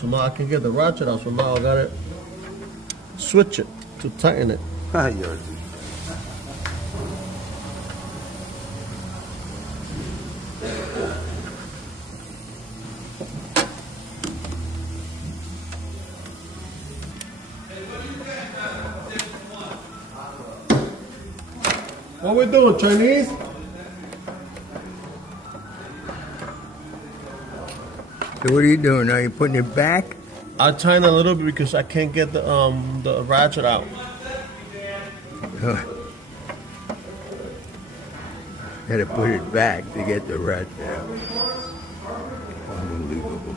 So now I can get the ratchet out. So now I gotta switch it to tighten it. What we doing, Chinese? So what are you doing? Are you putting it back? I tighten a little bit because I can't get the ratchet out. Gotta put it back to get the ratchet out. Unbelievable.